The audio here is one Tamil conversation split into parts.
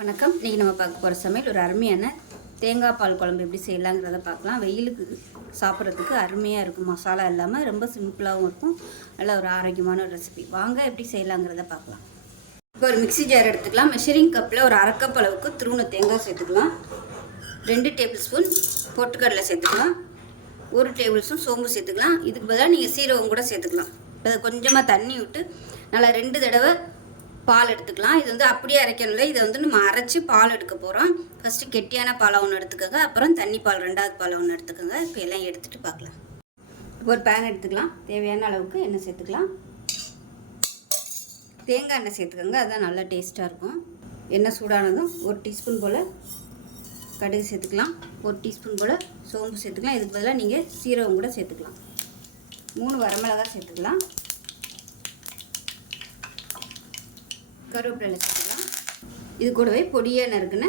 வணக்கம். இன்றைக்கி நம்ம பார்க்க போகிற சமையல் ஒரு அருமையான தேங்காய் பால் குழம்பு எப்படி செய்யலாங்கிறத பார்க்கலாம். வெயிலுக்கு சாப்பிட்றதுக்கு அருமையாக இருக்கும். மசாலா இல்லாமல் ரொம்ப சிம்பிளாகவும் இருக்கும். நல்ல ஒரு ஆரோக்கியமான ஒரு ரெசிபி. வாங்க எப்படி செய்யலாங்கிறத பார்க்கலாம். இப்போ ஒரு மிக்ஸி ஜார் எடுத்துக்கலாம். மெஷரிங் கப்பில் ஒரு 1/2 கப் அளவுக்கு துருவன தேங்காய் சேர்த்துக்கலாம். 2 டேபிள் ஸ்பூன் பொட்டுக்கடலை சேர்த்துக்கலாம். 1 டேபிள் ஸ்பூன் சோம்பு சேர்த்துக்கலாம். இதுக்கு பதிலாக நீங்கள் சீரகம் கூட சேர்த்துக்கலாம். இப்போ கொஞ்சமாக தண்ணி விட்டு நல்லா 2 தடவை பால் எடுத்துக்கலாம். இது அப்படியே அரைக்கணும்ல, இதை நம்ம அரைச்சி பால் எடுக்க போகிறோம். ஃபஸ்ட்டு கெட்டியான பாலை ஒன்று எடுத்துக்கோங்க, அப்புறம் தண்ணி பால் 2வது பாலை ஒன்று எடுத்துக்கோங்க. இப்போ எல்லாம் எடுத்துகிட்டு பார்க்கலாம். இப்போ ஒரு பேன் எடுத்துக்கலாம். தேவையான அளவுக்கு எண்ணெய் சேர்த்துக்கலாம். தேங்காய் எண்ணெய் சேர்த்துக்கோங்க, அதுதான் நல்லா டேஸ்ட்டாக இருக்கும். எண்ணெய் சூடானதும் 1 டீஸ்பூன் போல் கடுகு சேர்த்துக்கலாம். 1 டீஸ்பூன் போல் சோம்பு சேர்த்துக்கலாம். இதுக்கு பதிலாக நீங்கள் சீரகம் கூட சேர்த்துக்கலாம். 3 வரமிளகாய் சேர்த்துக்கலாம். கருவேப்பிலை சேர்த்துக்கலாம். இது கூடவே பொடியாக நறுக்குன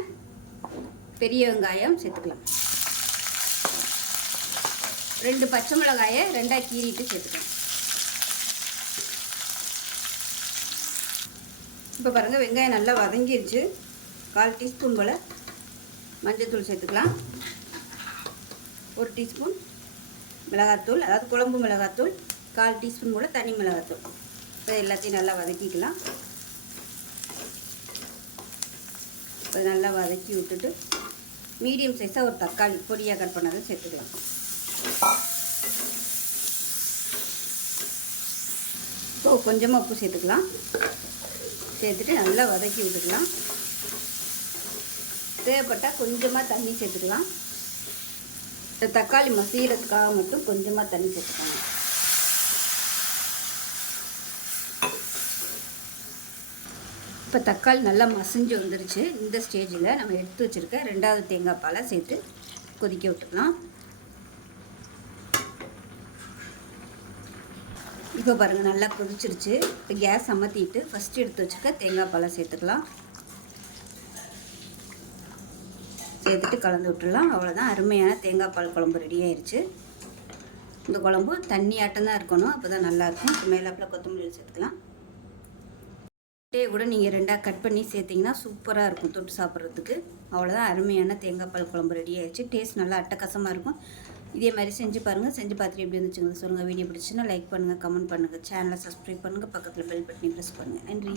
பெரிய வெங்காயம் சேர்த்துக்கலாம். 2 பச்சை மிளகாயை 2ஆக கீறிட்டு சேர்த்துக்கலாம். இப்போ பாருங்கள், வெங்காயம் நல்லா வதங்கிடுச்சு. 1/4 டீஸ்பூன் போல் மஞ்சள்தூள் சேர்த்துக்கலாம். 1 டீஸ்பூன் மிளகாத்தூள், அதாவது குழம்பு மிளகாத்தூள். 1/4 டீஸ்பூன் போல் தனி மிளகாத்தூள். இப்போ எல்லாத்தையும் நல்லா வதக்கிக்கலாம். இப்போ நல்லா வதக்கி விட்டுட்டு மீடியம் சைஸாக ஒரு தக்காளி பொடியாக கட் பண்ணதை சேர்த்துக்கலாம். இப்போ கொஞ்சமாக உப்பு சேர்த்துக்கலாம். சேர்த்துட்டு நல்லா வதக்கி விட்டுக்கலாம். தேவைப்பட்டால் கொஞ்சமாக தண்ணி சேர்த்துக்கலாம். இந்த தக்காளி மசிகிறதுக்காக மட்டும் கொஞ்சமாக தண்ணி சேர்த்துக்கலாம். இப்போ தக்காளி நல்லா மசிஞ்சு வந்துருச்சு. இந்த ஸ்டேஜில் நம்ம எடுத்து வச்சுருக்க 2வது தேங்காய் பாலை சேர்த்து கொதிக்க விட்டுக்கலாம். இப்போ பாருங்கள், நல்லா கொதிச்சிருச்சு. இப்போ கேஸ் அமர்த்திட்டு ஃபஸ்ட்டு எடுத்து வச்சுருக்க தேங்காய் பாலை சேர்த்துக்கலாம். சேர்த்துட்டு கலந்து விட்டுடலாம். அவ்வளோதான், அருமையான தேங்காய் பால் குழம்பு ரெடி ஆயிடுச்சு. இந்த குழம்பு தண்ணி ஆட்டம் தான் இருக்கணும், அப்போ தான் நல்லாயிருக்கும். மேலாப்பில் கொத்தமல்லி சேர்த்துக்கலாம். முட்டையை கூட நீங்கள் 2ஆக கட் பண்ணி சேர்த்திங்கன்னா சூப்பராக இருக்கும் தொட்டு சாப்பிட்றதுக்கு. அவ்வளோதான், அருமையான தேங்காய் பால் குழம்பு ரெடி ஆகிடுச்சு. டேஸ்ட் நல்லா அட்டகாசமாக இருக்கும். இதே மாதிரி செஞ்சு பாருங்கள். செஞ்சு பார்த்துட்டு எப்படி இருந்துச்சுங்க சொல்லுங்கள். வீடியோ பிடிச்சுன்னா லைக் பண்ணுங்கள், கமெண்ட் பண்ணுங்கள், சேனலை சப்ஸ்கிரைப் பண்ணுங்கள், பக்கத்தில் பெல் பட்டனை ப்ரெஸ் பண்ணுங்கள். நன்றி.